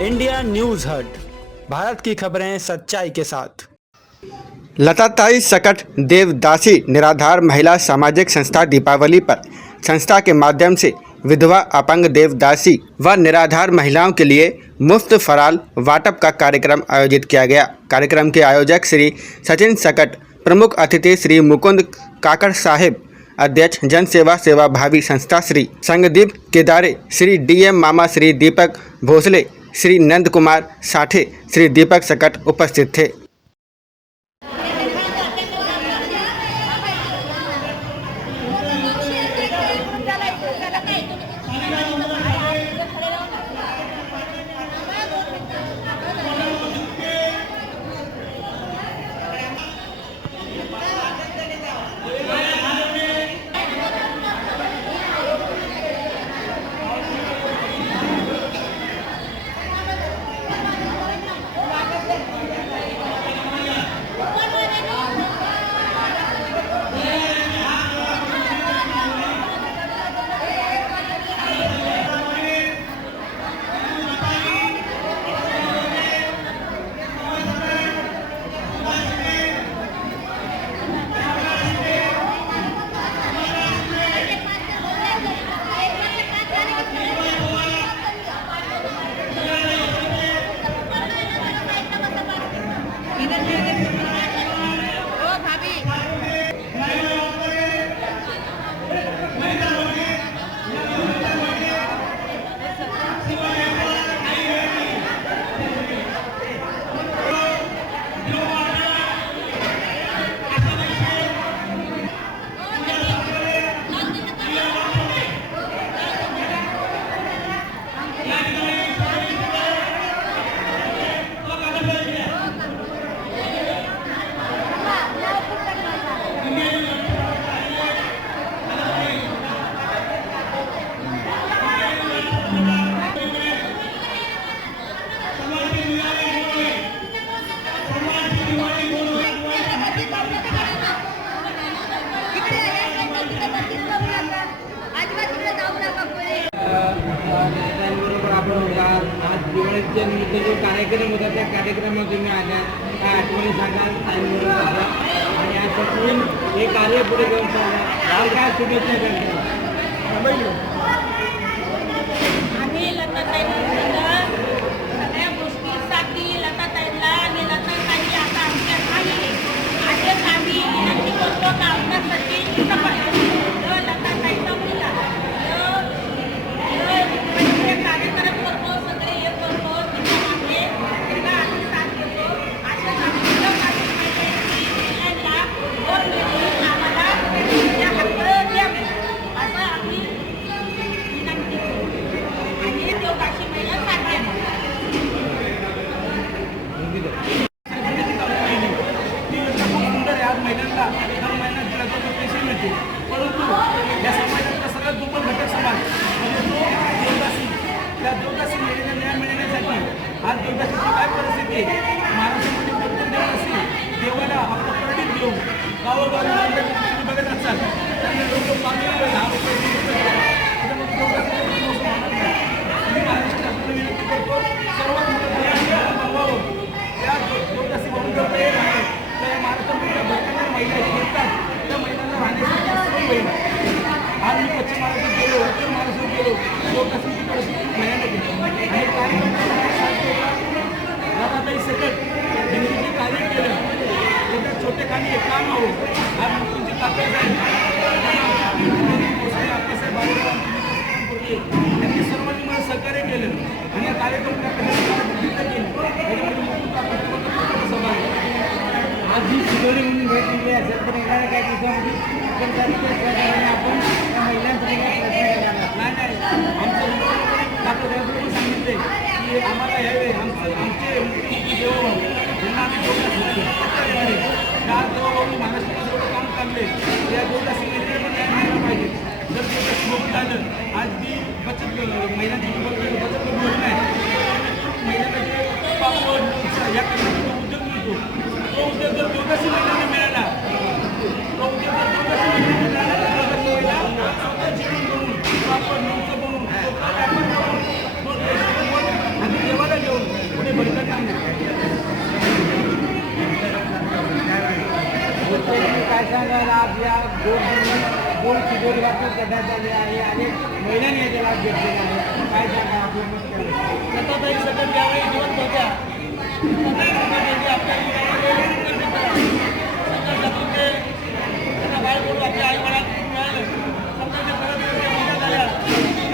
India news हट, भारत की खबरें सच्चाई के साथ। लताताई सकट देवदासी निराधार महिला सामाजिक संस्था दीपावली पर संस्था के माध्यम से विधवा अपंग देवदासी व निराधार महिलाओं के लिए मुफ्त फराल वाटप का कार्यक्रम आयोजित किया गया। कार्यक्रम के आयोजक श्री सचिन सकट, प्रमुख अतिथि श्री मुकुंद काकड़ साहिब, अध्यक्ष जन सेवा सेवा भावी संस्था श्री संगदीप केदारे, श्री डीएम मामा, श्री दीपक भोसले, श्री नंद कुमार साठे, श्री दीपक सकट उपस्थित थे। आज दिवाळीच्या निमित्त जो कार्यक्रम होता त्या कार्यक्रमात तुम्ही आल्या, काय आठवणी सांगाल टाईमवर आणि आजपासून हे कार्य पुढे घेऊन चाललं काय शुभेच्छा करतो? आम्ही लताताईंना सगळ्या गोष्टीसाठी लताताईंना आणि लताताई आता आमच्या खाली आजच आम्ही विनंती करतो का आमच्यासाठी लताताईचा मुलगा कार्यक्रम करतो, सगळे हे करतो, त्याच्यामध्ये त्यांना आम्ही साथ देतो. असंच आम्ही आम्हाला त्या हक्क द्यावे असं आम्ही विनंती करतो आणि देवदासी महिला साथ द्यावी. परंतु या समाजातला सगळ्यात दुर्बल घटक समाज म्हणजे तो देवदासी, त्या देवदासी महिलेला न्याय मिळण्यासाठी आज देवदासीची काय परिस्थिती आहे? महाराष्ट्रामध्ये प्रत्येक देवदासी देवाला आपलं प्रदीप देऊन गावोगावी तुम्ही बघत असाल त्यांना लोक 5 रुपये 10 रुपये मी महाराष्ट्रात विनंती करतो सर्वात मोठं बनवावं. त्या देवदासी म्हणून जर तयार आहे तर महाराष्ट्रामध्ये भरपूर महिला घेतात, त्या महिलांना राहण्यासाठी सोय होईल. आज मी पश्चिम महाराष्ट्रात गेलो, उत्तर महाराष्ट्रात गेलो, देवदासीची परिस्थिती भयानक आहे आणि कार्यक्रम लताताई सकट यांनी जे कार्य केलं त्याच्या छोटेखानी एक काम हवं. आज तुमची ताकद त्यांनी सर्वांनी मला सहकार्य केलं आणि या सभा आज जी शिदोरी म्हणून भेट दिली असेल तर येणाऱ्या काही दिवसामध्ये आपण त्या महिलांसाठी नाही आमचं सांगितले की आम्हाला यावेळी आमचे देवभाऊ ज्यांना आम्ही देवभाऊ महाराष्ट्रात काम चालले या देवदासी महिलेला पण न्याय मिळाला पाहिजे. जर देवदासी लोक झालं आज मी बचत महिलांची बचत योजना आहे, महिलांना जे पापड या करण्याचा उद्योग मिळतो तो उद्योग जर देवदासी महिलांना मिळाला तो उद्योग जर देवदासी महिलांना मिळाला स्वतः जीवन बनवून पापड लोणचं बनवून आणि देवाला घेऊन सांगाल आज या दोन शिबिरातून करण्यात आले आहे आणि महिलांनी याचा लाभ घेतलेला आहे, काय सांगा आपलं मत केलं? लताताई सकट ज्यावेळी जिवंत होत्या लताताई सकट यांची त्यांना बाळ बोलून आपल्या आई बाळाला मिळालं, समजा ते परत महिला झाल्या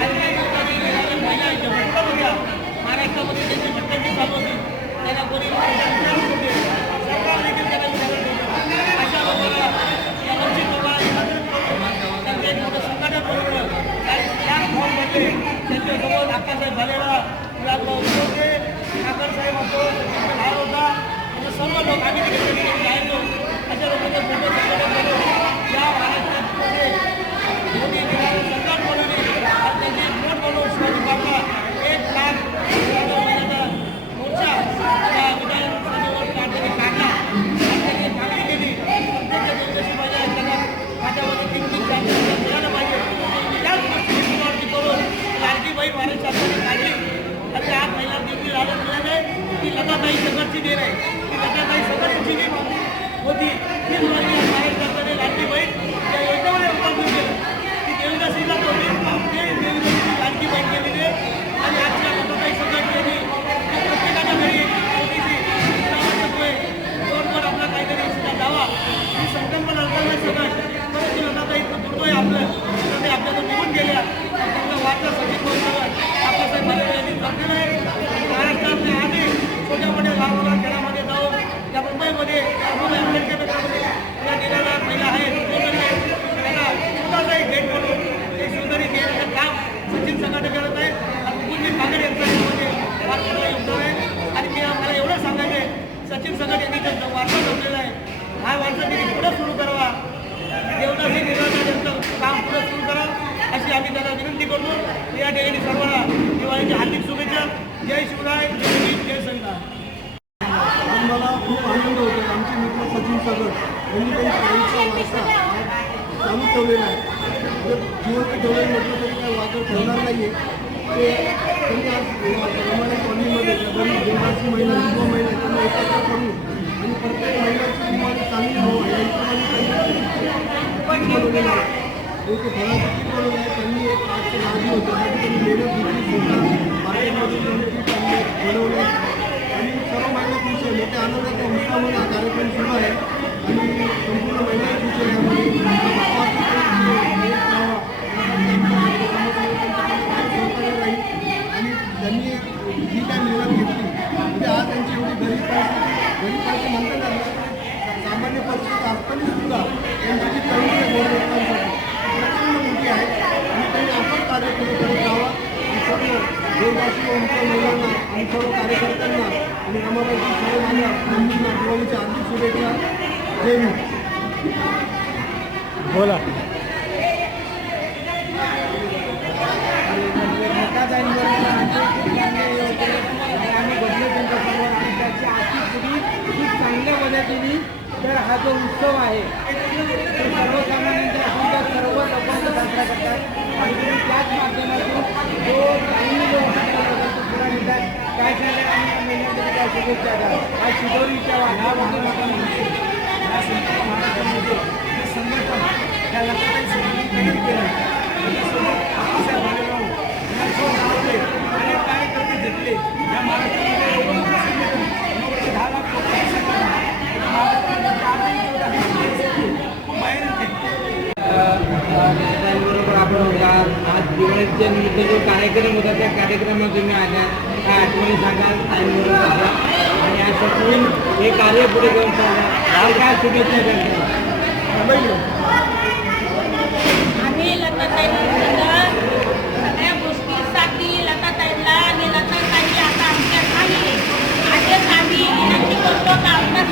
आणि महिला झटका होत्या महाराष्ट्रामध्ये त्यांची भटकंती चालू होती, त्यांना कोणी सरकार देखील त्यांना विचारत होतं. अशा लोकांना या वंचित लोकांना त्यांचं एक मोठं संघटन बनवलं, त्या फॉर्ममध्ये त्यांच्यासोबत अक्कासाहेब झालेला गुलाबराव होते, काकरसाहेब होतो, लहान होता, म्हणजे सर्व लोक आम्ही तिकडे राहायचो. अशा लोकांचं मोठं संघटन बनवलं या महाराष्ट्रामध्ये मोदी सरकार बनवली आणि त्यांची नोट बनवून शिवाजी बाबा 1 लाख महिन्याचा मोर्चा त्या विधानसभेवर त्यांनी काढला आणि त्यांनी मागणी केली प्रत्येक देवदासी महिला आहेत त्यांना खात्यामध्ये 3-3 लाख मिळालं पाहिजे. त्याच गोष्टी करून लाडकी बहीण महाराष्ट्र शासनाने काढली आणि आज महिला 3 लाख मिळाले. ती लताताई सकटची देण आहे, ती लताताई सकटची जी होती तीच म्हणजे महाराष्ट्रामध्ये लाडकी बहीण त्या योजनेमध्ये रूपांतर केलं. ती देवदासीला होती ते देवदासीची लाडकी बहीण केलेली आहे आणि आजच्या लताताई सकट यांनी प्रत्येकाच्या घरी छोटीशी जोरवर आपला काहीतरी द्यावा ही संकल्पना असताना सकट परंतु लताताई दुर्दोय आपलं ते आपल्याकडून निघून गेल्या. त्यांचा वाचा सचिन आपल्यासाहेब यांनी जपलेलं आहे. महाराष्ट्रातल्या आधी छोट्या मोठ्या लहान खेळामध्ये जाऊन त्या मुंबईमध्ये आंबेडकर नगरमध्ये या निराधार महिला आहेत त्यांना स्वतःचा एक गेट म्हणून एक सुंदरी देण्याचं काम सचिन संघटन करत आहे आणि मुकुंदजी कागड यांचं यामध्ये फार मोठं योगदान आहे. आणि मी मला एवढं सांगायचं आहे सचिन संघट यांनी जो वारसा जमलेला आहे हा वारसा त्यांनी पुढं सुरू करावा, देवदासी निराधार यांचं काम पुढं सुरू करा अशी आम्ही त्यांना विनंती करतो. या ठिकाणी सर्वांना दिवाळीच्या हार्दिक शुभेच्छा. जय शिवराय, जय भीम, जय संविधान. मला खूप आनंद होतो. आमचे मित्र सचिन सकट यांनी काही शाळेचा वारसा चालू ठेवलेला आहे. जर जिवंत ठेवलेलं म्हटलं तरी काही वापर ठेवणार नाही आहे. ते त्यांनी आज रमाडा कॉलनीमध्ये गरीब देवदासी महिला युवा महिला त्यांना एकत्र करून आणि प्रत्येक महिलाची दिवाळी चांगली व्हावं या हिशोबाने बनवलेलं आहे. एक फळाचं किट बनवलं आहे. त्यांनी एक 8 ते 10 दिवस त्यासाठी त्यांनी मेहनत घेतली, स्वतः मार्केटमधून किट त्यांनी बनवले आणि सर्व महिला खुश आहे. मोठ्या आनंदाच्या उत्साहामध्ये हा कार्यक्रम सुरू आहे आणि संपूर्ण महिला खुश आहे. आणि त्यांनी जी काय मेहनत घेतली म्हणजे आज त्यांची एवढी गरीब परिस्थिती म्हणता येणार सामान्य परिस्थिती असताना सुद्धा त्यांची जी तरुणी आहे गोरगरिबांसाठी प्रचंड मोठी आहे आणि त्यांनी आपण कार्य करत राहावं. सर्व देवदासी वंचित महिलांना आणि सर्व कार्यकर्त्यांना आणि रमाबाईची सर्व माझ्या बंधूंना दिवाळीच्या हार्दिक शुभेच्छा. जय भीम. बोला. आम्ही बदलू त्यांच्यासमोर आणि त्याची आर्थिक पिढी खूप चांगल्या पद्धतीने तर हा जो उत्सव आहे तो सर्वसामान्यांच्या सुद्धा सर्व लोकांचा साजरा करतात आणि तुम्ही त्याच माध्यमातून जो चांगली लोक पुरा निघतात काय झालं आणि महिन्यामध्ये काय शुभेच्छा द्या. हा शिदोरीच्या वाघामधून आपण म्हणतो या संपूर्ण महाराष्ट्रामध्ये हे संघटन त्या लताताई सकटने तयार केलं. त्याच्यासोबत आप्पासाहेब भालेराव अनेक कार्यकर्ते घेतले. या महाराष्ट्रामध्ये एवढं मोठं संघटन 10 लाख लोकांचं संघटन बाहेर बरोबर आपण होता. आज दिवाळीच्या निमित्त जो कार्यक्रम होता त्या कार्यक्रमात तुम्ही आल्या काय आठवणी सांगाल टाईमबरोबर आणि यासाठी हे कार्य पुढे घेऊन चालला काय शुभेच्छा करतात. आम्ही लताताईंना सगळ्या गोष्टीसाठी लताताईंना आणि लताताई आता आमच्या खाली आजच आम्ही विनंती करतो का आमचा